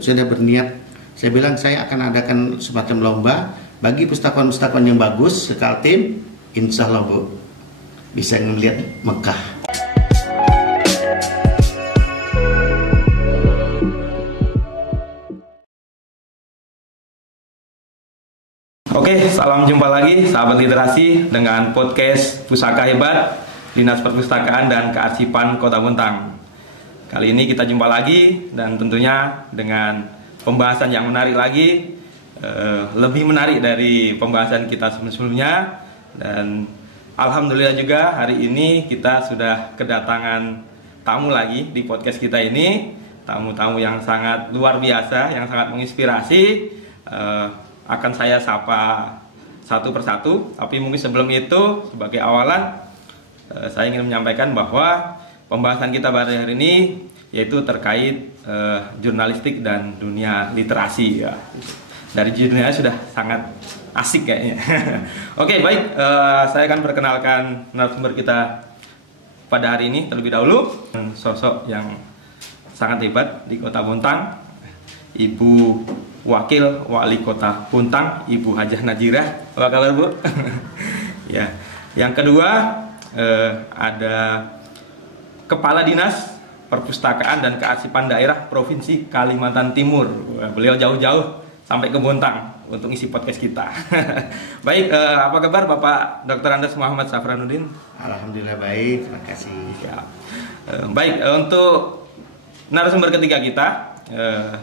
sudah berniat. Saya bilang saya akan adakan semacam lomba bagi pustakawan-pustakawan yang bagus, sekaltim, insya Allah Bu, bisa melihat Mekah. Oke, salam jumpa lagi sahabat literasi dengan podcast Pusaka Hebat Dinas Perpustakaan dan Kearsipan Kota Bontang. Kali ini kita jumpa lagi dan tentunya dengan pembahasan yang menarik lagi, lebih menarik dari pembahasan kita sebelumnya. Dan alhamdulillah juga hari ini kita sudah kedatangan tamu lagi di podcast kita ini, tamu-tamu yang sangat luar biasa, yang sangat menginspirasi. Akan saya sapa satu persatu, tapi mungkin sebelum itu sebagai awalan saya ingin menyampaikan bahwa pembahasan kita pada hari ini yaitu terkait jurnalistik dan dunia literasi ya. Dari judulnya sudah sangat asik kayaknya. Oke, baik, saya akan perkenalkan narasumber kita pada hari ini terlebih dahulu, sosok yang sangat hebat di Kota Bontang, Ibu Wakil Wali Kota Bontang, Ibu Hajah Najirah. Apa kabar Bu? Ya. Yang kedua ada Kepala Dinas Perpustakaan dan Kearsipan Daerah Provinsi Kalimantan Timur. Beliau jauh-jauh sampai ke Bontang untuk isi podcast kita. Baik, apa kabar Bapak Dr. Andes Muhammad Safranuddin? Alhamdulillah baik, terima kasih. Ya. Baik, untuk narasumber ketiga kita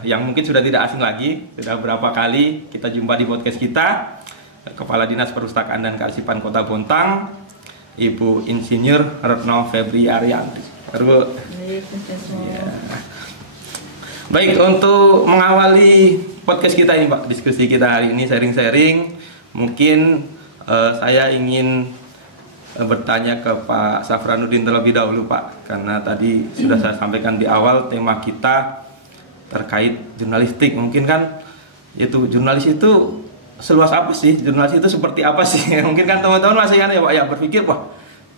yang mungkin sudah tidak asing lagi, sudah berapa kali kita jumpa di podcast kita, Kepala Dinas Perpustakaan dan Kearsipan Kota Bontang, Ibu Insinyur Retno Febri Arianti. Ya. Baik, untuk mengawali podcast kita ini Pak, diskusi kita hari ini sharing-sharing, mungkin saya ingin bertanya ke Pak Safranuddin terlebih dahulu Pak, karena tadi sudah saya sampaikan di awal tema kita terkait jurnalistik. Mungkin kan itu jurnalis itu seluas apa sih, jurnalis itu seperti apa sih? Mungkin kan teman-teman masih kan ya Pak ya berpikir wah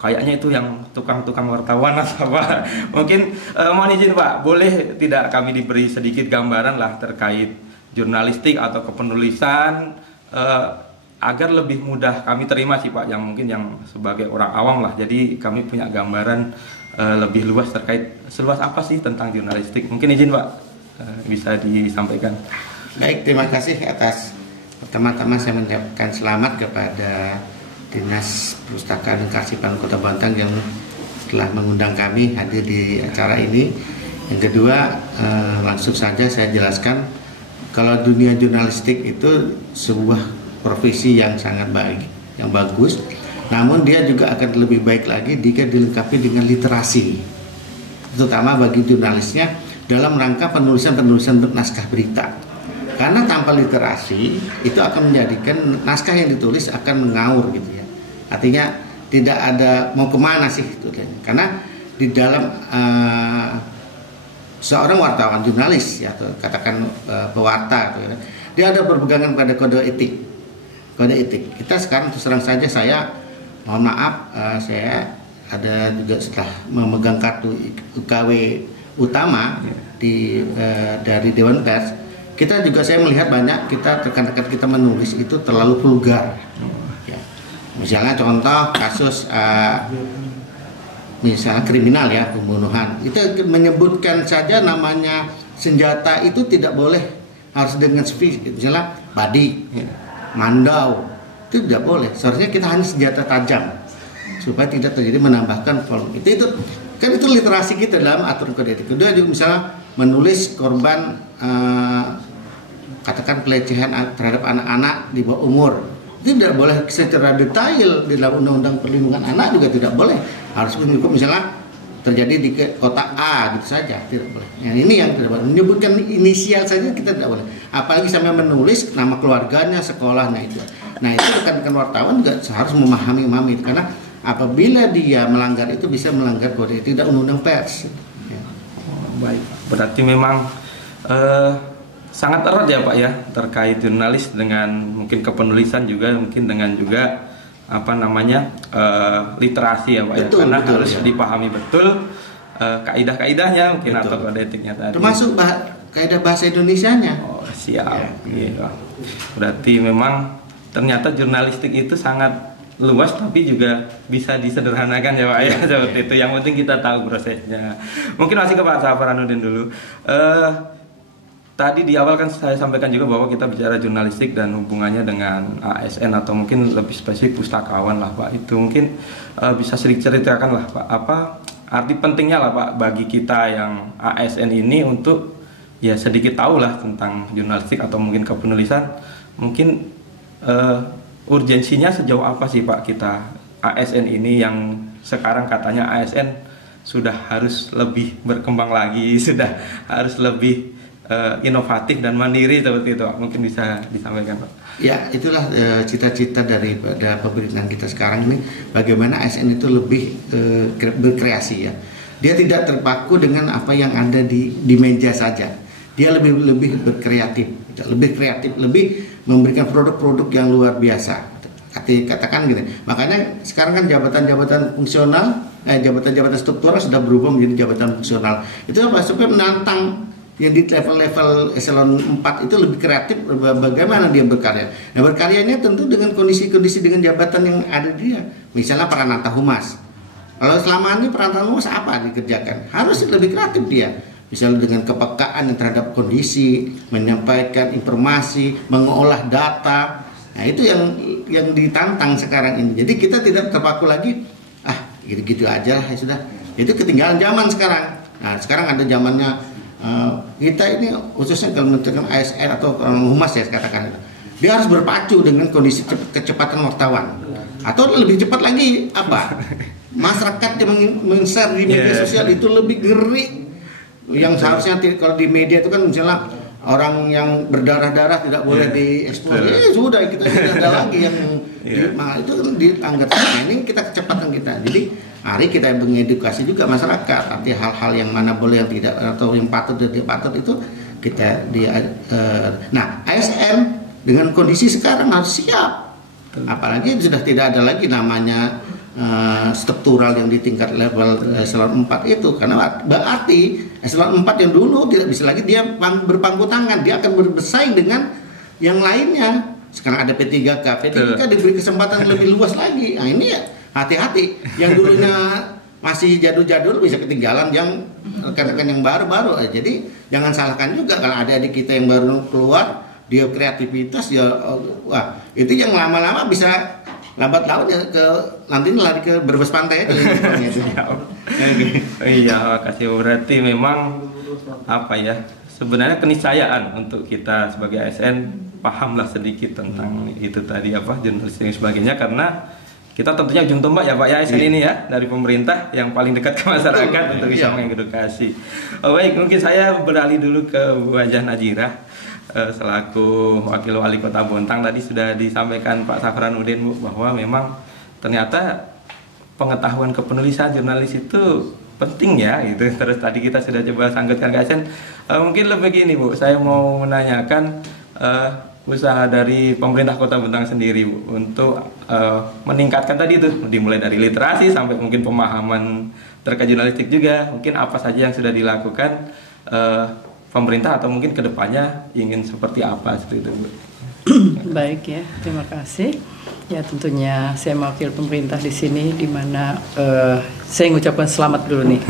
kayaknya itu yang tukang-tukang wartawan atau apa. Mungkin mohon izin Pak, boleh tidak kami diberi sedikit gambaran lah terkait jurnalistik atau kepenulisan agar lebih mudah kami terima sih Pak, yang mungkin yang sebagai orang awam lah. Jadi kami punya gambaran lebih luas terkait seluas apa sih tentang jurnalistik. Mungkin izin Pak bisa disampaikan. Baik, terima kasih atas pertama-tama saya mengucapkan selamat kepada Dinas Perpustakaan dan Kearsipan Kota Bontang yang telah mengundang kami hadir di acara ini. Yang kedua, langsung saja saya jelaskan kalau dunia jurnalistik itu sebuah profesi yang sangat baik, yang bagus. Namun dia juga akan lebih baik lagi jika dilengkapi dengan literasi, terutama bagi jurnalisnya dalam rangka penulisan naskah berita. Karena tanpa literasi itu akan menjadikan naskah yang ditulis akan mengaur gitu ya. Artinya tidak ada mau kemana sih itu. Karena di dalam seorang wartawan jurnalis ya, atau katakan pewarta gitu, ya, dia ada berpegangan pada kode etik. Kode etik. Kita sekarang terus terang saja saya mohon maaf, saya ada juga setelah memegang kartu UKW utama dari Dewan Pers, kita juga saya melihat banyak kita rekan-rekan kita menulis itu terlalu vulgar. Ya. Misalnya contoh kasus misalnya kriminal ya, pembunuhan, itu menyebutkan saja namanya senjata itu tidak boleh, harus dengan spesifik. Misalnya badik, mandau, itu tidak boleh. Seharusnya kita hanya senjata tajam supaya tidak terjadi menambahkan volume. Itu kan itu literasi kita dalam aturan kode etik. Kedua juga misalnya menulis korban katakan pelecehan terhadap anak-anak di bawah umur, itu tidak boleh secara detail di dalam undang-undang perlindungan anak juga tidak boleh. Harus cukup misalnya terjadi di kota A gitu saja, tidak boleh. Yang ini yang tidak boleh, menyebutkan inisial saja kita tidak boleh. Apalagi sampai menulis nama keluarganya, sekolahnya itu. Nah itu rekan-rekan wartawan juga harus memahami itu, karena apabila dia melanggar itu bisa melanggar kode etik dan undang-undang pers. Ya. Baik, berarti memang sangat erat ya Pak ya terkait jurnalis dengan mungkin kepenulisan juga, mungkin dengan juga apa namanya literasi ya Pak ya, karena harus dipahami betul kaidah-kaidahnya mungkin atau kode etiknya tadi. Termasuk kaidah bahasa Indonesianya. Oh, siap. Iya. Berarti memang ternyata jurnalistik itu sangat luas tapi juga bisa disederhanakan ya Pak ya, seperti itu. Yang penting kita tahu prosesnya. Mungkin masih ke Pak Safranuddin dulu. Tadi di awal kan saya sampaikan juga bahwa kita bicara jurnalistik dan hubungannya dengan ASN atau mungkin lebih spesifik pustakawan lah Pak. Itu mungkin bisa sedikit ceritakan lah Pak, apa arti pentingnya lah Pak bagi kita yang ASN ini untuk ya sedikit tahu lah tentang jurnalistik atau mungkin kepenulisan. Mungkin urgensinya sejauh apa sih Pak kita ASN ini yang sekarang katanya ASN sudah harus lebih berkembang lagi, sudah harus lebih inovatif dan mandiri seperti itu, mungkin bisa disampaikan Pak. Ya, itulah cita-cita daripada pemerintahan kita sekarang ini, bagaimana ASN itu lebih berkreasi ya. Dia tidak terpaku dengan apa yang ada di meja saja. Dia lebih berkreatif, lebih kreatif, lebih memberikan produk-produk yang luar biasa. Katakan gitu. Makanya sekarang kan jabatan-jabatan fungsional, jabatan-jabatan struktural sudah berubah menjadi jabatan fungsional. Itu apa? Supaya menantang yang di level-level eselon 4 itu lebih kreatif bagaimana dia berkarya. Nah, berkaryanya tentu dengan kondisi-kondisi dengan jabatan yang ada dia. Misalnya Pranata Humas. Kalau selama ini Pranata Humas apa dikerjakan? Harus lebih kreatif dia. Misalnya dengan kepekaan terhadap kondisi, menyampaikan informasi, mengolah data. Nah, itu yang ditantang sekarang ini. Jadi kita tidak terpaku lagi, gitu-gitu aja ya sudah. Itu ketinggalan zaman sekarang. Nah, sekarang ada zamannya kita ini khususnya kalau menentukan ASN atau humas ya katakan, dia harus berpacu dengan kondisi kecepatan wartawan atau lebih cepat lagi apa masyarakat yang men-share di media sosial itu lebih ngeri. Yang seharusnya kalau di media itu kan misalnya orang yang berdarah-darah tidak boleh diekspos, sudah kita tidak ada lagi yang itu kan dianggap. Nah, ini kita kecepatan kita. Jadi mari kita mengedukasi juga masyarakat. Nanti hal-hal yang mana boleh, yang tidak, atau yang patut dan tidak patut itu kita nah, ASN dengan kondisi sekarang harus siap. Apalagi sudah tidak ada lagi namanya struktural yang di tingkat level eselon 4 itu, karena berarti eselon 4 yang dulu tidak bisa lagi dia berpangku tangan, dia akan bersaing dengan yang lainnya. Sekarang ada P3K diberi kesempatan lebih luas lagi. Nah, ini ya hati-hati, yang dulunya masih jadul-jadul bisa ketinggalan yang rekan-rekan yang baru-baru. Jadi jangan salahkan juga kalau ada adik kita yang baru keluar, dia kreativitas ya, wah itu yang lama-lama bisa lambat laun ya nanti lari ke Brebes Pantai itu. Iya, kasih berarti memang apa ya? Sebenarnya keniscayaan untuk kita sebagai ASN pahamlah sedikit tentang itu tadi apa jurnalistik dan sebagainya, karena kita tentunya ujung tombak ya Pak ya ASN ini ya dari pemerintah yang paling dekat ke masyarakat untuk bisa mengedukasi. Baik, mungkin saya beralih dulu ke Bu Hajah Najirah selaku Wakil Wali Kota Bontang. Tadi sudah disampaikan Pak Safranuddin Bu bahwa memang ternyata pengetahuan kepenulisan jurnalis itu penting ya gitu. Terus tadi kita sudah coba sangkutkan ke ASN. Mungkin lebih begini Bu, saya mau menanyakan usaha dari pemerintah Kota Bontang sendiri Bu, untuk meningkatkan tadi itu, dimulai dari literasi sampai mungkin pemahaman terkait jurnalistik juga. Mungkin apa saja yang sudah dilakukan pemerintah atau mungkin kedepannya ingin seperti apa seperti itu Bu. Baik ya, terima kasih. Ya tentunya saya mewakili pemerintah di sini, di mana saya mengucapkan selamat dulu nih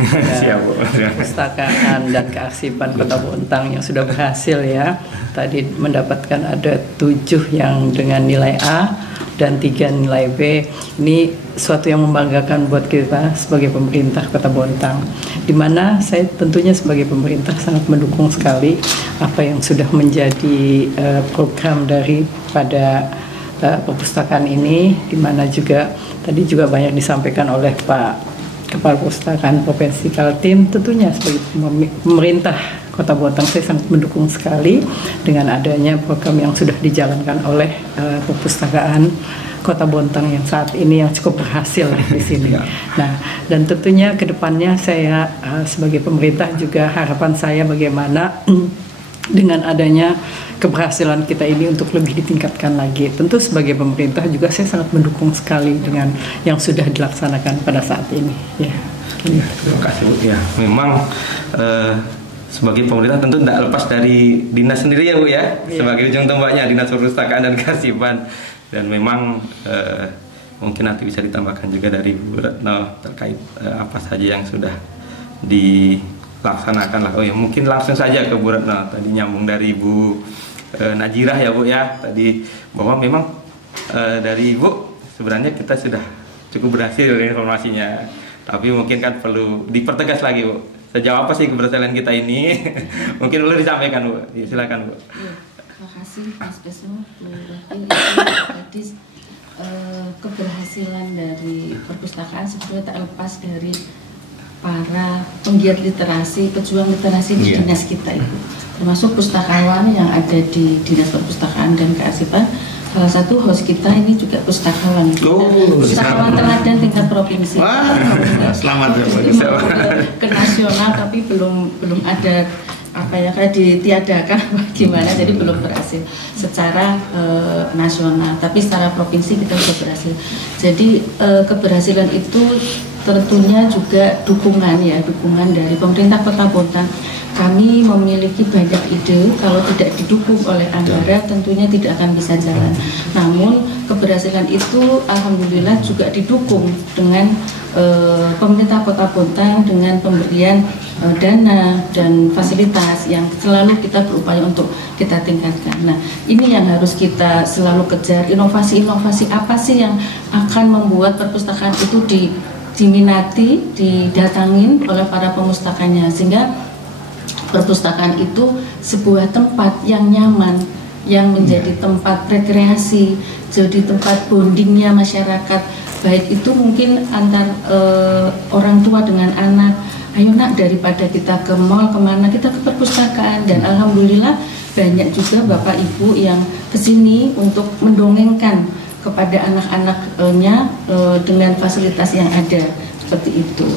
Perpustakaan dan Kearsipan Kota Bontang yang sudah berhasil ya. Tadi mendapatkan ada 7 yang dengan nilai A dan 3 nilai B. Ini suatu yang membanggakan buat kita sebagai pemerintah Kota Bontang, di mana saya tentunya sebagai pemerintah sangat mendukung sekali apa yang sudah menjadi program daripada perpustakaan ini, di mana juga tadi juga banyak disampaikan oleh Pak Kepala Perpustakaan Provinsi Kaltim. Tentunya sebagai pemerintah Kota Bontang saya sangat mendukung sekali dengan adanya program yang sudah dijalankan oleh perpustakaan Kota Bontang yang saat ini yang cukup berhasil di sini. Nah, dan tentunya kedepannya saya sebagai pemerintah juga harapan saya bagaimana dengan adanya keberhasilan kita ini untuk lebih ditingkatkan lagi. Tentu sebagai pemerintah juga saya sangat mendukung sekali dengan yang sudah dilaksanakan pada saat ini. Ya. Terima kasih Bu. Ya, memang sebagai pemerintah tentu tidak lepas dari dinas sendiri ya Bu ya, sebagai ujung tombaknya Dinas Perpustakaan dan Kearsipan. Dan memang mungkin nanti bisa ditambahkan juga dari Bu Retno terkait apa saja yang sudah dilaksanakan lah. Oh ya, mungkin langsung saja ke Bu Retno, tadi nyambung dari Bu Najirah ya Bu ya, tadi bahwa memang dari Ibu sebenarnya kita sudah cukup berhasil informasinya, tapi mungkin kan perlu dipertegas lagi Bu, sejauh apa sih keberhasilan kita ini. Mungkin boleh disampaikan Bu, silakan Bu. Terima kasih Mas Besno, Bu Rati. Tadi keberhasilan dari perpustakaan sebetulnya tak lepas dari para penggiat literasi, pejuang literasi di dinas kita itu, termasuk pustakawan yang ada di Dinas Perpustakaan dan Kearsipan. Salah satu host kita ini juga pustakawan, pustakawan teladan tingkat provinsi. Wah, selamat ya. Ke nasional tapi belum ada apa ya, kayak ditiadakan gimana, jadi belum berhasil secara nasional, tapi secara provinsi kita sudah berhasil. Jadi keberhasilan itu tentunya juga dukungan dari pemerintah Kota Bontang. Kami memiliki banyak ide, kalau tidak didukung oleh anggaran tentunya tidak akan bisa jalan. Namun keberhasilan itu alhamdulillah juga didukung dengan pemerintah Kota Bontang dengan pemberian dana dan fasilitas yang selalu kita berupaya untuk kita tingkatkan. Nah, ini yang harus kita selalu kejar, inovasi-inovasi apa sih yang akan membuat perpustakaan itu diminati, didatangin oleh para pemustakanya, sehingga perpustakaan itu sebuah tempat yang nyaman, yang menjadi tempat rekreasi, jadi tempat bondingnya masyarakat, baik itu mungkin antar orang tua dengan anak. Ayo nak, daripada kita ke mall kemana, kita ke perpustakaan. Dan alhamdulillah banyak juga Bapak Ibu yang kesini untuk mendongengkan kepada anak-anaknya dengan fasilitas yang ada seperti itu.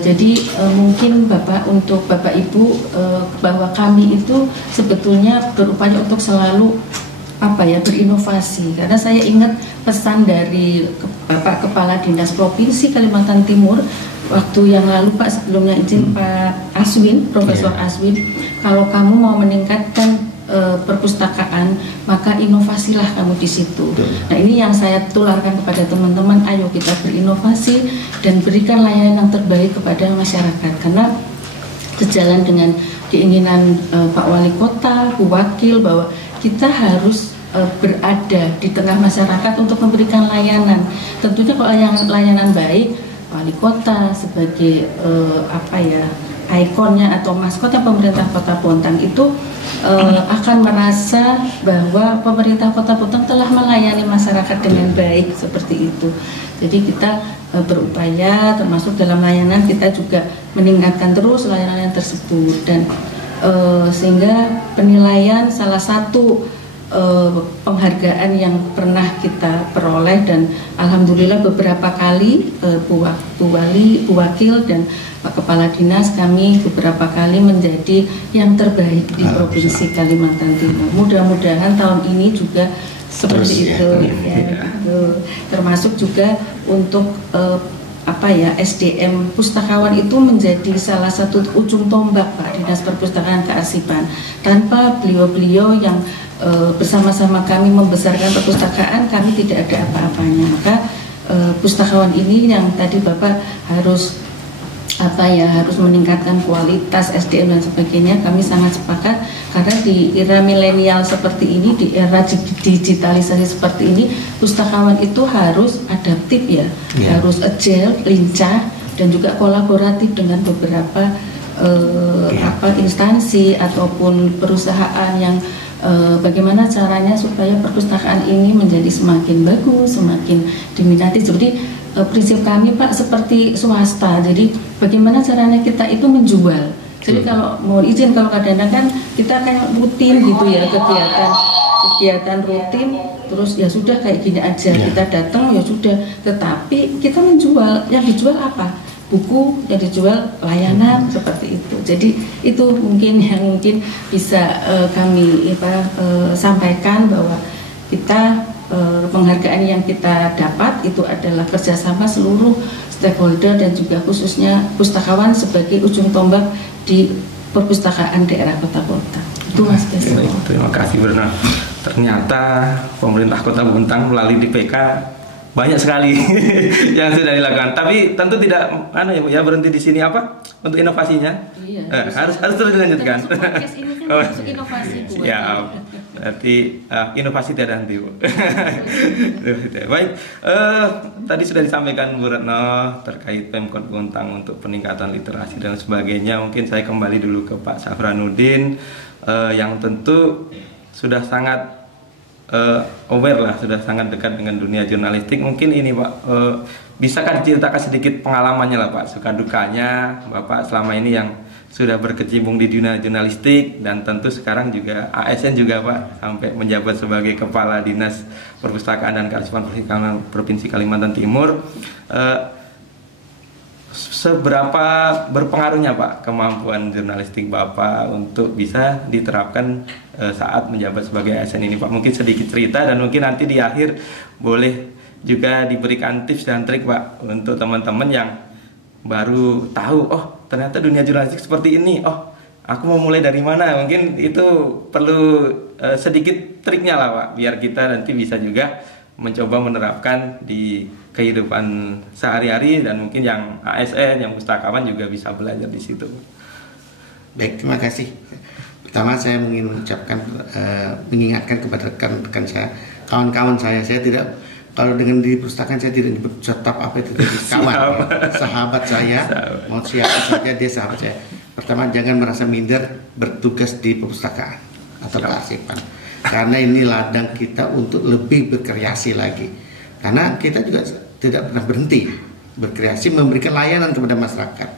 Jadi mungkin untuk Bapak Ibu bahwa kami itu sebetulnya berupaya untuk selalu berinovasi, karena saya ingat pesan dari Bapak Kepala Dinas Provinsi Kalimantan Timur waktu yang lalu Pak, sebelumnya izin Pak Aswin, Profesor Aswin, kalau kamu mau meningkatkan perpustakaan, maka inovasilah kamu di situ. Nah, ini yang saya tularkan kepada teman-teman, ayo kita berinovasi dan berikan layanan yang terbaik kepada masyarakat, karena sejalan dengan keinginan Pak Wali Kota, Bu Wakil, bahwa kita harus berada di tengah masyarakat untuk memberikan layanan. Tentunya kalau layanan baik, Wali Kota sebagai ikonnya atau maskotnya pemerintah Kota Bontang itu akan merasa bahwa pemerintah Kota Bontang telah melayani masyarakat dengan baik, seperti itu. Jadi kita berupaya, termasuk dalam layanan kita juga meningkatkan terus layanan tersebut, dan sehingga penilaian salah satu penghargaan yang pernah kita peroleh, dan alhamdulillah beberapa kali Bu Wali, Bu Wakil dan Pak Kepala Dinas, kami beberapa kali menjadi yang terbaik di Provinsi Kalimantan Timur. Mudah-mudahan tahun ini juga seperti itu ya. Termasuk juga untuk SDM pustakawan itu menjadi salah satu ujung tombak Pak Dinas Perpustakaan Kearsipan. Tanpa beliau-beliau yang bersama-sama kami membesarkan perpustakaan, kami tidak ada apa-apanya. Maka pustakawan ini yang tadi Bapak harus harus meningkatkan kualitas SDM dan sebagainya, kami sangat sepakat, karena di era milenial seperti ini, di era digitalisasi seperti ini, pustakawan itu harus adaptif harus agile, lincah, dan juga kolaboratif dengan beberapa instansi ataupun perusahaan yang bagaimana caranya supaya perpustakaan ini menjadi semakin bagus, semakin diminati. Jadi prinsip kami Pak seperti swasta, jadi bagaimana caranya kita itu menjual. Jadi kalau mohon izin, kalau kadang-kadang kita kayak rutin gitu ya, kegiatan rutin, terus ya sudah kayak gini aja, kita datang ya sudah, tetapi kita menjual, yang dijual apa? Buku, yang dijual layanan, seperti itu. Jadi itu mungkin yang bisa kami sampaikan, bahwa kita penghargaan yang kita dapat itu adalah kerjasama seluruh stakeholder dan juga khususnya pustakawan sebagai ujung tombak di perpustakaan daerah Kota Bontang. Itu Mas Keso. Terima kasih benar. Ternyata pemerintah Kota Bontang melalui DPK banyak sekali yang sudah dilakukan. Tapi tentu tidak ya berhenti di sini apa untuk inovasinya. Iya, harus terus dilanjutkan. Podcast ini kan masuk inovasi buat. Ya, berarti inovasi tidak henti, Bu. Baik, tadi sudah disampaikan Bu Retno terkait Pemkot Bontang untuk peningkatan literasi dan sebagainya. Mungkin saya kembali dulu ke Pak Safranuddin yang tentu sudah sangat aware lah, sudah sangat dekat dengan dunia jurnalistik. Mungkin ini Pak, bisakah diceritakan sedikit pengalamannya lah Pak, suka dukanya Bapak selama ini yang sudah berkecimpung di dunia jurnalistik, dan tentu sekarang juga ASN juga Pak, sampai menjabat sebagai Kepala Dinas Perpustakaan dan Kearsipan Provinsi Kalimantan Timur. Seberapa berpengaruhnya Pak kemampuan jurnalistik Bapak untuk bisa diterapkan saat menjabat sebagai ASN ini Pak? Mungkin sedikit cerita, dan mungkin nanti di akhir boleh juga diberikan tips dan trik Pak untuk teman-teman yang baru tahu, oh ternyata dunia jurnalistik seperti ini, oh aku mau mulai dari mana. Mungkin itu perlu sedikit triknya lah Pak, biar kita nanti bisa juga mencoba menerapkan di kehidupan sehari-hari, dan mungkin yang ASN, yang pustakawan juga bisa belajar di situ. Baik, terima kasih. Pertama saya ingin mengucapkan, mengingatkan kepada rekan-rekan saya, kawan-kawan saya tidak, kalau dengan di perpustakaan saya tidak nyebut tetap apa itu kawan, sahabat saya, mau siapa saja dia sahabat saya. Pertama, jangan merasa minder bertugas di perpustakaan atau kearsipan, karena ini ladang kita untuk lebih berkreasi lagi. Karena kita juga tidak pernah berhenti berkreasi, memberikan layanan kepada masyarakat,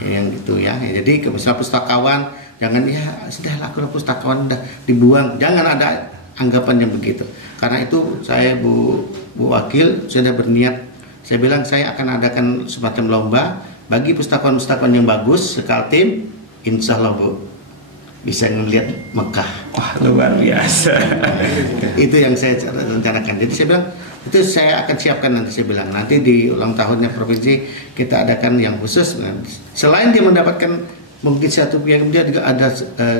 yang gitu ya. Jadi misalnya pustakawan, jangan ya sudah laku pustakawan udah dibuang, jangan ada anggapan yang begitu. Karena itu saya Bu Wakil sudah berniat, saya bilang saya akan adakan semacam lomba bagi pustakawan-pustakawan yang bagus, sekaltim, insya Allah Bu bisa melihat Mekah. Wah, luar biasa. Itu yang saya rencanakan. Jadi saya bilang itu saya akan siapkan, nanti saya bilang nanti di ulang tahunnya provinsi kita adakan yang khusus. Selain dia mendapatkan mungkin satu pihak, dia juga ada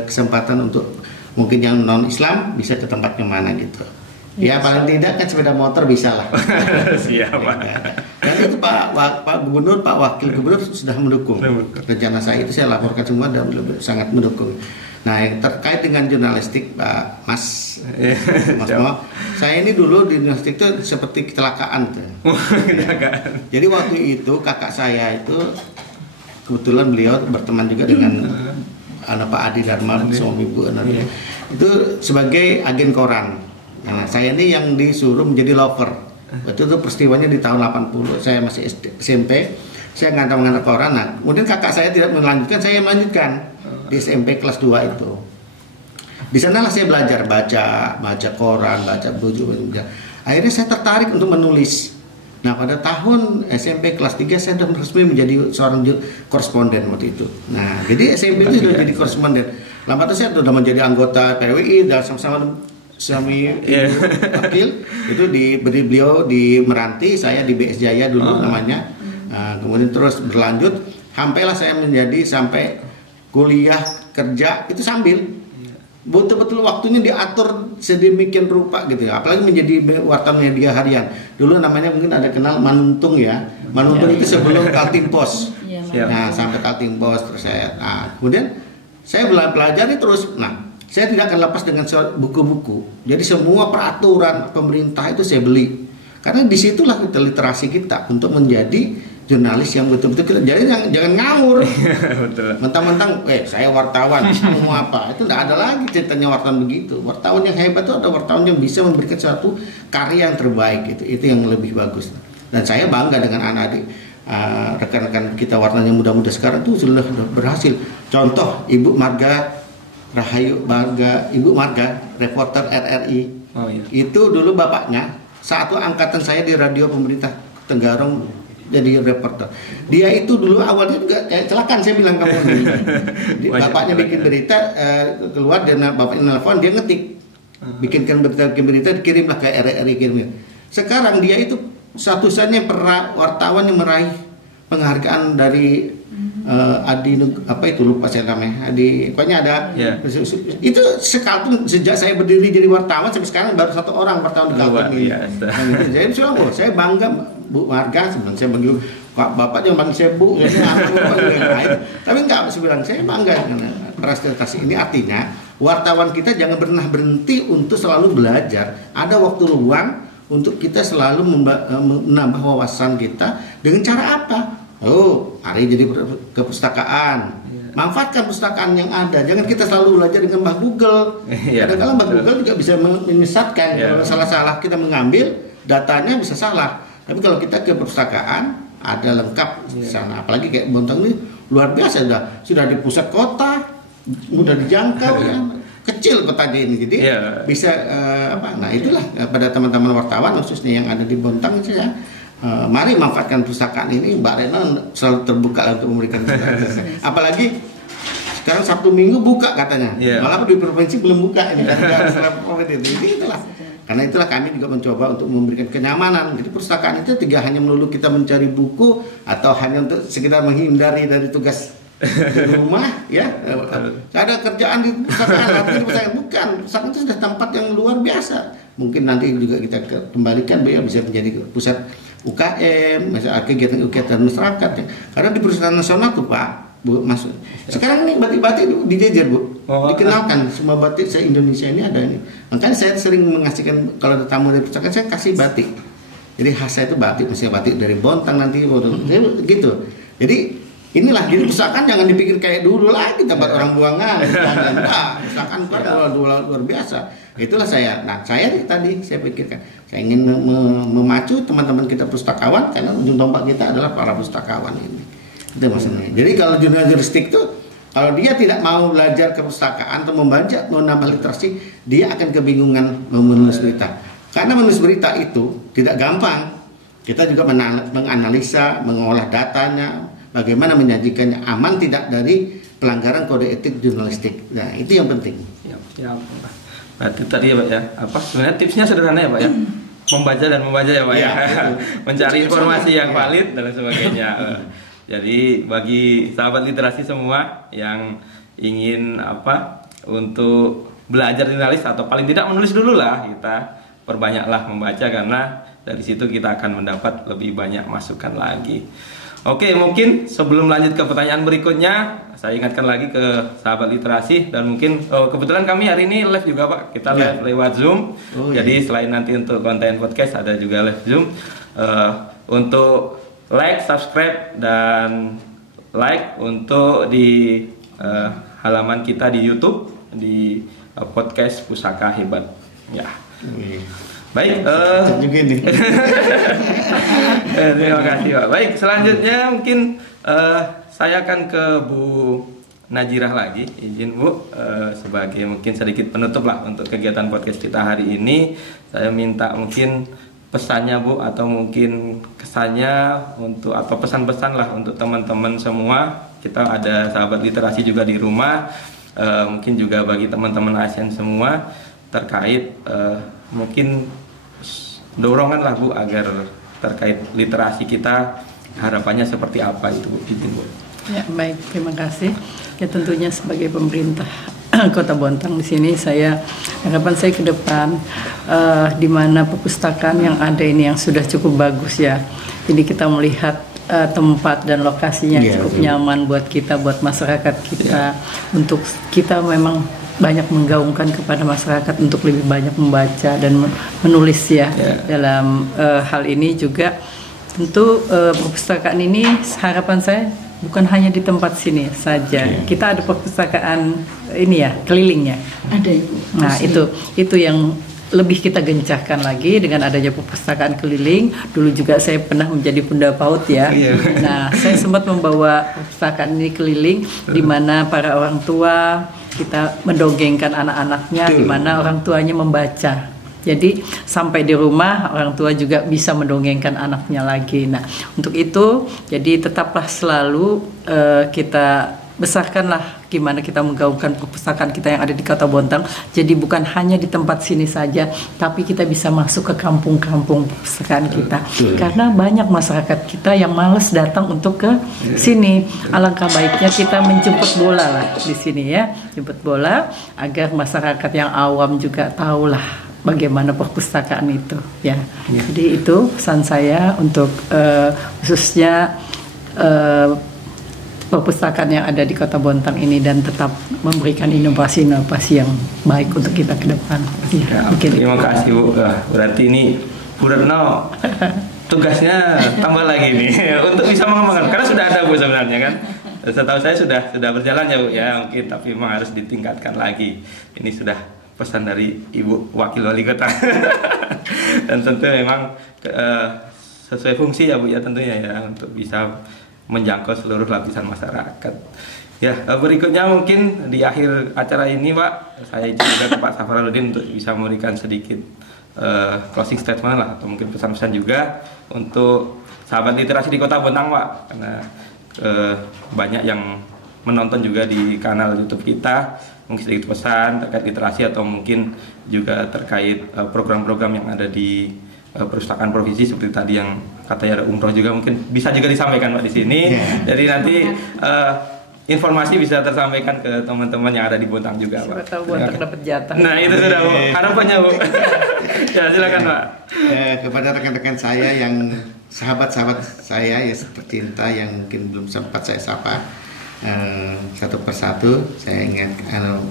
kesempatan untuk mungkin yang non Islam bisa ke tempatnya mana gitu. Ya paling tidak kan sepeda motor bisa lah. Siap Pak. Dan itu Pak Gubernur, Pak Wakil Gubernur sudah mendukung rencana saya, itu saya laporkan semua dan sangat mendukung. Nah, yang terkait dengan jurnalistik Pak Mas Mo, saya ini dulu di jurnalistik itu seperti kecelakaan tuh. Jadi waktu itu kakak saya itu kebetulan beliau berteman juga dengan anak Pak Adi Dharma, suami Bu anaknya, itu sebagai agen koran. Nah, saya ini yang disuruh menjadi lover. Waktu itu peristiwanya di tahun 80, saya masih SMP, saya ngantar koran. Nah, kemudian kakak saya tidak melanjutkan, saya melanjutkan di SMP kelas 2 itu. Di sanalah saya belajar baca koran, baca buku. Akhirnya saya tertarik untuk menulis. Nah, pada tahun SMP kelas 3 saya sudah resmi menjadi seorang koresponden waktu itu. Nah, jadi SMP itu sudah jadi koresponden. Lama itu saya sudah menjadi anggota PWI dan sama-sama suami Wakil itu beliau di Meranti, saya di BS Jaya dulu namanya. Kemudian terus berlanjut sampailah saya menjadi sampai kuliah kerja itu sambil betul-betul waktunya diatur sedemikian rupa gitu ya. Apalagi menjadi wartawan media harian. Dulu namanya mungkin ada kenal Manuntung ya. Manuntung itu sebelum Kaltim Pos. Nah, sampai Kaltim Pos terus saya. Nah, kemudian saya belajar terus. Nah, saya tidak akan lepas dengan buku-buku. Jadi semua peraturan pemerintah itu saya beli. Karena disitulah literasi kita untuk menjadi jurnalis yang betul-betul kita. Jadi jangan ngawur. Mentang-mentang, saya wartawan, mau apa? Itu tidak ada lagi ceritanya wartawan begitu. Wartawan yang hebat itu ada wartawan yang bisa memberikan suatu karya yang terbaik. Itu yang lebih bagus. Dan saya bangga dengan anak-adik rekan-rekan kita wartawan yang muda-muda sekarang itu sudah berhasil. Contoh Ibu Marga Rahayu Marga, Ibu Marga, reporter RRI. Oh, iya. Itu dulu bapaknya satu angkatan saya di radio pemerintah Tenggarong jadi reporter. Dia itu dulu awalnya juga kayak celakaan, saya bilang kamu ini. Bapaknya bikin berita keluar dan bapaknya nelfon, dia ngetik. Bikinkan berita dikirimlah ke RRI kirimnya. Sekarang dia itu satu-satunya wartawan yang meraih penghargaan dari Adi apa itu lupa saya namanya, pokoknya ada itu sejak saya berdiri jadi wartawan sampai sekarang baru 1 orang wartawan di Kaltim ini. Jadi saya bangga Bu Marga, sebenarnya saya panggil Bapak jangan panggil saya Bu, tapi enggak, sebenarnya saya bangga dengan prestasi ini. Artinya wartawan kita jangan pernah berhenti untuk selalu belajar, ada waktu luang untuk kita selalu menambah wawasan kita dengan cara apa? Hari jadi ke perpustakaan, manfaatkan perpustakaan yang ada. Jangan kita selalu belajar dengan Mbah Google. Kadang-kadang Mbah Google juga bisa menyesatkan. Kalau salah-salah kita mengambil datanya bisa salah. Tapi kalau kita ke perpustakaan ada lengkap di sana. Apalagi kayak Bontang ini luar biasa, sudah di pusat kota, mudah dijangkau ya. Kecil petani ini, jadi bisa nah itulah pada teman-teman wartawan khususnya yang ada di Bontang itu ya, mari manfaatkan perpustakaan ini. Mbak Rena selalu terbuka untuk memberikan apalagi sekarang Sabtu Minggu buka katanya, malah di provinsi belum buka ini jadi itulah, karena itulah kami juga mencoba untuk memberikan kenyamanan. Jadi perpustakaan itu tidak hanya melulu kita mencari buku atau hanya untuk sekedar menghindari dari tugas di rumah ya, ada kerjaan di perpustakaan, bukan. Perpustakaan itu sudah tempat yang luar biasa. Mungkin nanti juga kita kembalikan ya, bisa menjadi pusat UKM, misalnya kegiatan masyarakat ya. Karena di perusahaan nasional tuh Pak Bu masuk. Sekarang ini batik-batik dijejer Bu, dikenalkan semua batik se-Indonesia ini ada ini. Makanya saya sering mengasihkan kalau ada tamu dari perpustakaan saya kasih batik. Jadi khas saya itu batik, misalnya batik dari Bontang nanti gitu. Jadi inilah, jadi perpustakaan jangan dipikir kayak dulu lagi tempat orang buangan. Perpustakaan kan luar biasa. Itulah saya. Nah, saya pikirkan saya ingin memacu teman-teman kita pustakawan, karena ujung tombak kita adalah para pustakawan ini. Itu maksudnya. Jadi kalau jurnalistik itu kalau dia tidak mau belajar ke perpustakaan atau membaca, menambah literasi, dia akan kebingungan menulis berita. Karena menulis berita itu tidak gampang. Kita juga menganalisa, mengolah datanya, bagaimana menyajikannya aman tidak dari pelanggaran kode etik jurnalistik. Nah, itu yang penting. Berarti tadi ya Pak ya, sebenarnya tipsnya sederhana ya Pak ya, membaca ya Pak ya, mencari informasi yang valid dan sebagainya. Jadi bagi sahabat literasi semua yang ingin untuk belajar jurnalis atau paling tidak menulis dulu lah, kita perbanyaklah membaca, karena dari situ kita akan mendapat lebih banyak masukan lagi. Oke, mungkin sebelum lanjut ke pertanyaan berikutnya, saya ingatkan lagi ke sahabat literasi, dan mungkin kebetulan kami hari ini live juga Pak, kita live lewat Zoom. Jadi selain nanti untuk konten podcast ada juga live Zoom. Untuk like, subscribe, dan like untuk di halaman kita di YouTube di podcast Pusaka Hebat. Ya. Baik, terima kasih Pak. Baik, selanjutnya mungkin saya akan ke Bu Najirah lagi, izin Bu, sebagai mungkin sedikit penutup lah untuk kegiatan podcast kita hari ini. Saya minta mungkin pesannya Bu, atau mungkin kesannya untuk, atau pesan-pesan lah untuk teman-teman semua. Kita ada sahabat literasi juga di rumah, mungkin juga bagi teman-teman ASN semua, terkait mungkin dorongan lah Bu agar terkait literasi kita, harapannya seperti apa itu Bu, izin Bu. Ya, baik, terima kasih. Ya, tentunya sebagai pemerintah Kota Bontang di sini, harapan saya ke depan di mana perpustakaan yang ada ini yang sudah cukup bagus ya. Jadi kita melihat tempat dan lokasinya cukup nyaman buat kita, buat masyarakat kita, untuk kita memang banyak menggaungkan kepada masyarakat untuk lebih banyak membaca dan menulis ya. Dalam hal ini juga tentu perpustakaan ini harapan saya bukan hanya di tempat sini saja. Kita ada perpustakaan ini ya, kelilingnya. Ada Ibu. Nah, itu yang lebih kita gencahkan lagi dengan adanya perpustakaan keliling. Dulu juga saya pernah menjadi Bunda PAUD ya. Nah, saya sempat membawa perpustakaan ini keliling, di mana para orang tua kita mendongengkan anak-anaknya, di mana orang tuanya membaca. Jadi sampai di rumah orang tua juga bisa mendongengkan anaknya lagi. Nah, untuk itu jadi tetaplah selalu kita besarkanlah gimana kita menggaungkan perpustakaan kita yang ada di Kota Bontang. Jadi bukan hanya di tempat sini saja, tapi kita bisa masuk ke kampung-kampung perpustakaan kita. Karena banyak masyarakat kita yang males datang untuk ke sini. Alangkah baiknya kita menjemput bola lah di sini ya, jemput bola agar masyarakat yang awam juga tahulah bagaimana perpustakaan itu ya. Jadi itu pesan saya untuk khususnya perpustakaan yang ada di Kota Bontang ini, dan tetap memberikan inovasi-inovasi yang baik untuk kita ke depan. Ya, terima kasih Bu. Berarti ini Bu Retno tugasnya tambah lagi nih untuk bisa mengembangkan, karena sudah ada Bu sebenarnya kan. Setahu saya sudah berjalan ya Bu ya, mungkin tapi memang harus ditingkatkan lagi. Ini sudah pesan dari Ibu Wakil Wali Kota. Dan tentu memang sesuai fungsi ya Bu ya, tentunya ya, untuk bisa menjangkau seluruh lapisan masyarakat. Ya, berikutnya mungkin di akhir acara ini Pak, saya izin juga ke Pak Safarudin untuk bisa memberikan sedikit closing statement lah, atau mungkin pesan-pesan juga untuk sahabat literasi di Kota Bontang Pak, karena banyak yang menonton juga di kanal YouTube kita. Mungkin sedikit pesan terkait literasi, atau mungkin juga terkait program-program yang ada di perpustakaan provinsi, seperti tadi yang katanya ada umroh juga, mungkin bisa juga disampaikan Pak di sini. Jadi nanti informasi bisa tersampaikan ke teman-teman yang ada di Bontang juga Pak. Siapa tahu Bontang dapat jatah. Nah itu sudah Bu, harapannya Bu. Ya silakan Pak. Kepada rekan-rekan saya yang sahabat-sahabat saya yang tercinta yang mungkin belum sempat saya sapa, satu persatu saya ingin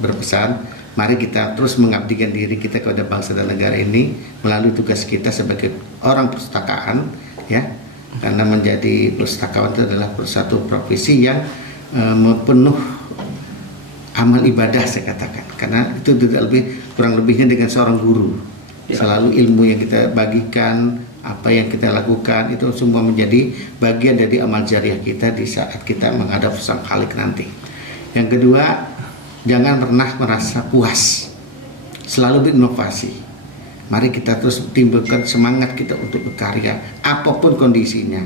berpesan, mari kita terus mengabdikan diri kita kepada bangsa dan negara ini melalui tugas kita sebagai orang perpustakaan ya, karena menjadi pustakawan itu adalah satu profesi yang penuh amal ibadah, saya katakan, karena itu tidak lebih kurang lebihnya dengan seorang guru. Selalu ilmu yang kita bagikan, apa yang kita lakukan itu semua menjadi bagian dari amal jariah kita di saat kita menghadap Sang Khalik nanti. Yang kedua, jangan pernah merasa puas, selalu berinovasi. Mari kita terus timbulkan semangat kita untuk berkarya apapun kondisinya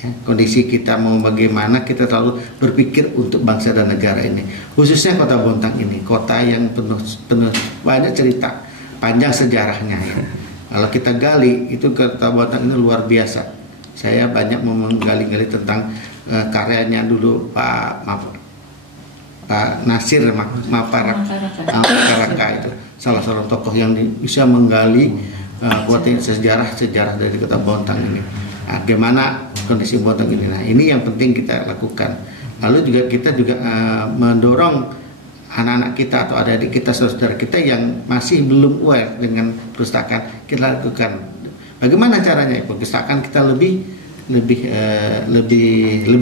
ya, kondisi kita mau bagaimana, kita selalu berpikir untuk bangsa dan negara ini, khususnya Kota Bontang ini, kota yang penuh banyak cerita, panjang sejarahnya ya. Kalau kita gali, itu Kota Bontang ini luar biasa. Saya banyak menggali-gali tentang karyanya dulu Pak Nasir Maparaka itu salah seorang tokoh yang bisa menggali sejarah dari Kota Bontang ini. Nah, bagaimana kondisi Bontang ini? Nah, ini yang penting kita lakukan. Lalu juga kita mendorong anak-anak kita atau adik-adik kita, saudara kita yang masih belum aware dengan perpustakaan, kita lakukan. Bagaimana caranya? Perpustakaan kita lebih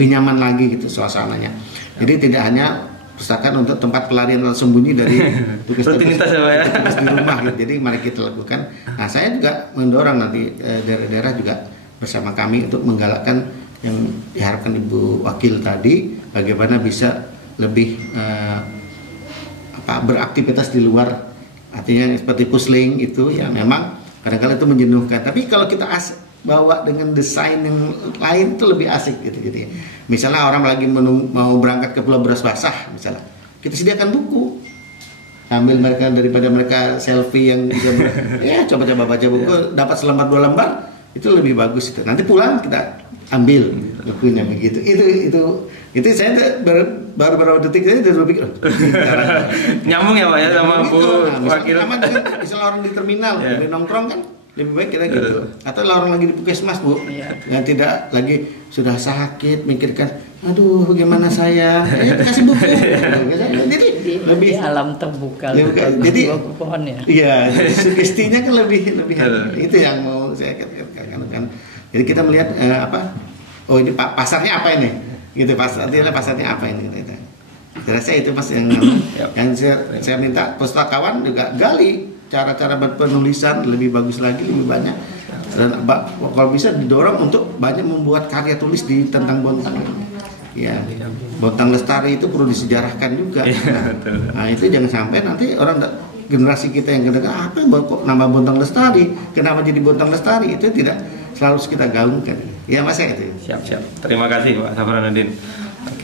nyaman lagi gitu suasananya. Jadi tidak hanya perpustakaan untuk tempat pelarian atau sembunyi dari tugas di rumah gitu. Jadi mari kita lakukan. Nah, saya juga mendorong nanti daerah-daerah juga bersama kami untuk menggalakkan yang diharapkan Ibu Wakil tadi, bagaimana bisa lebih beraktivitas di luar, artinya seperti pusling itu ya, memang kadang-kadang itu menjenuhkan, tapi kalau kita bawa dengan desain yang lain itu lebih asik gitu ya. Misalnya orang lagi mau berangkat ke Pulau Beras Basah misalnya, kita sediakan buku, ambil mereka, daripada mereka selfie yang bisa ya coba-coba baca buku, dapat selembar 2 lembar itu lebih bagus itu. Nanti pulang kita ambil bukunya begitu. Itu saya baru beberapa detik saya sudah berpikir nyambung ya Pak ya sama Bu Wakil. Misalnya orang di terminal lebih nongkrong kan, lebih baik kita gitu. Atau orang lagi di puskesmas Bu, yang tidak lagi sudah sakit mikirkan, aduh bagaimana saya, kasih buku. Jadi lebih alam terbuka. Jadi pohon ya. Iya, sugestinya kan lebih itu yang mau saya katakan kan. Jadi kita melihat oh ini pasarnya apa ini? Gitu, pasarnya apa ini? Gitu. Saya rasa itu Mas yang saya minta pustakawan juga gali cara-cara berpenulisan lebih bagus lagi, lebih banyak, dan kalau bisa didorong untuk banyak membuat karya tulis tentang Bontang. Ya, Bontang lestari itu perlu disejarahkan juga. Nah itu jangan sampai nanti generasi kita yang kedengar apa kok nama Bontang lestari, kenapa jadi Bontang lestari, itu tidak selalu kita gaungkan. Ya Mas itu. Siap. Terima kasih Pak Safarudin.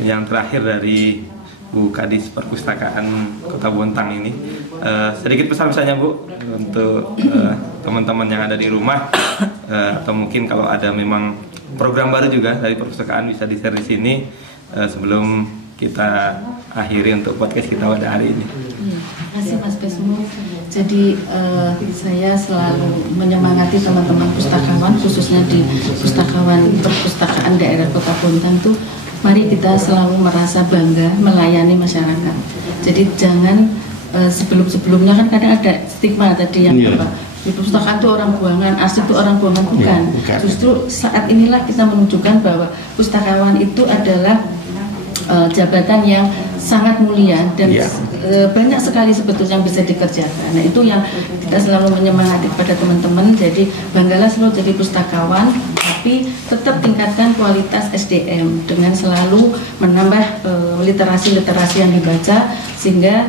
Yang terakhir dari Bu selaku Kadis Perpustakaan Kota Bontang ini. Sedikit pesan-pesannya Bu untuk teman-teman yang ada di rumah, atau mungkin kalau ada memang program baru juga dari perpustakaan bisa di-share di sini sebelum kita akhiri untuk podcast kita pada hari ini. Terima kasih Mas Besmo. Jadi saya selalu menyemangati teman-teman pustakawan, khususnya di perpustakaan daerah Kota Bontang tuh, mari kita selalu merasa bangga melayani masyarakat. Jadi jangan sebelum-sebelumnya kan kadang ada stigma tadi yang apa, di perpustakaan itu orang buangan, arsip itu orang buangan, bukan. Justru saat inilah kita menunjukkan bahwa pustakawan itu adalah jabatan yang sangat mulia dan banyak sekali sebetulnya yang bisa dikerjakan. Nah itu yang kita selalu menyemangati kepada teman-teman. Jadi banggalah selalu jadi pustakawan, tapi tetap tingkatkan kualitas SDM dengan selalu menambah literasi-literasi yang dibaca, sehingga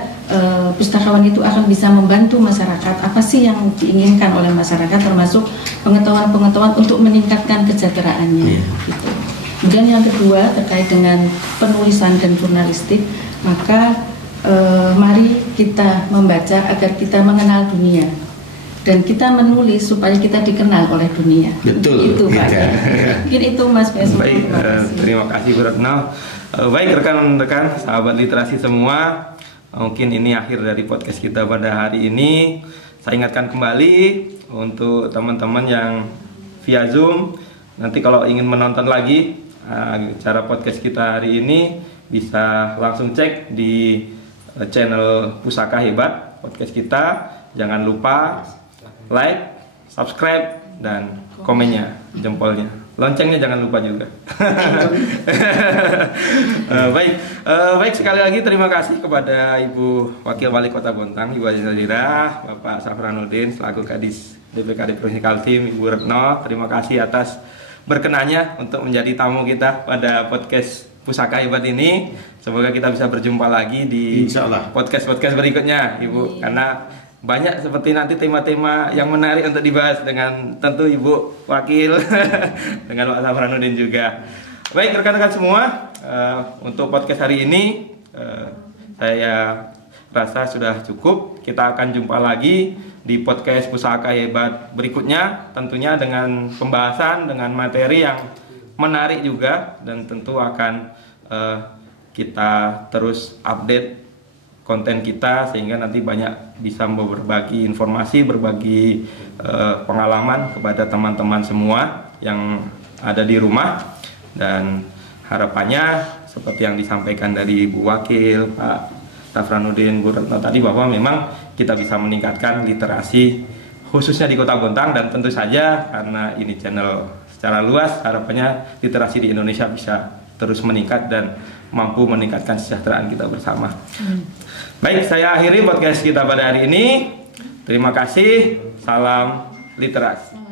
pustakawan itu akan bisa membantu masyarakat. Apa sih yang diinginkan oleh masyarakat, termasuk pengetahuan-pengetahuan untuk meningkatkan kesejahteraannya. Gitu. Kemudian yang kedua terkait dengan penulisan dan jurnalistik, maka mari kita membaca agar kita mengenal dunia dan kita menulis supaya kita dikenal oleh dunia. Betul. Itu Pak. Mungkin itu Mas Besmo. Baik, terima kasih Bu Retno. Baik rekan-rekan, sahabat literasi semua, mungkin ini akhir dari podcast kita pada hari ini. Saya ingatkan kembali untuk teman-teman yang via Zoom, nanti kalau ingin menonton lagi acara podcast kita hari ini, bisa langsung cek di channel Pusaka Hebat podcast kita. Jangan lupa like, subscribe, dan komennya, jempolnya, loncengnya jangan lupa juga. Baik sekali lagi terima kasih kepada Ibu Wakil Wali Kota Bontang, Ibu Azizah, Bapak Safranuddin selaku Kadis DPKD Provinsi Kaltim, Ibu Retno, terima kasih atas berkenanya untuk menjadi tamu kita pada podcast Pusaka Hebat ini. Semoga kita bisa berjumpa lagi di podcast-podcast berikutnya, Ibu, karena banyak seperti nanti tema-tema yang menarik untuk dibahas dengan tentu Ibu Wakil dengan Pak Safranuddin juga. Baik rekan-rekan semua, untuk podcast hari ini saya rasa sudah cukup. Kita akan jumpa lagi di podcast Pusaka Hebat berikutnya, tentunya dengan pembahasan, dengan materi yang menarik juga, dan tentu akan kita terus update konten kita sehingga nanti banyak bisa berbagi informasi, berbagi pengalaman kepada teman-teman semua yang ada di rumah. Dan harapannya seperti yang disampaikan dari Bu Wakil, Pak Safranuddin, Bu Retno tadi, bahwa memang kita bisa meningkatkan literasi khususnya di Kota Bontang, dan tentu saja karena ini channel secara luas, harapannya literasi di Indonesia bisa terus meningkat dan mampu meningkatkan kesejahteraan kita bersama. Baik, saya akhiri podcast kita pada hari ini. Terima kasih, salam literasi.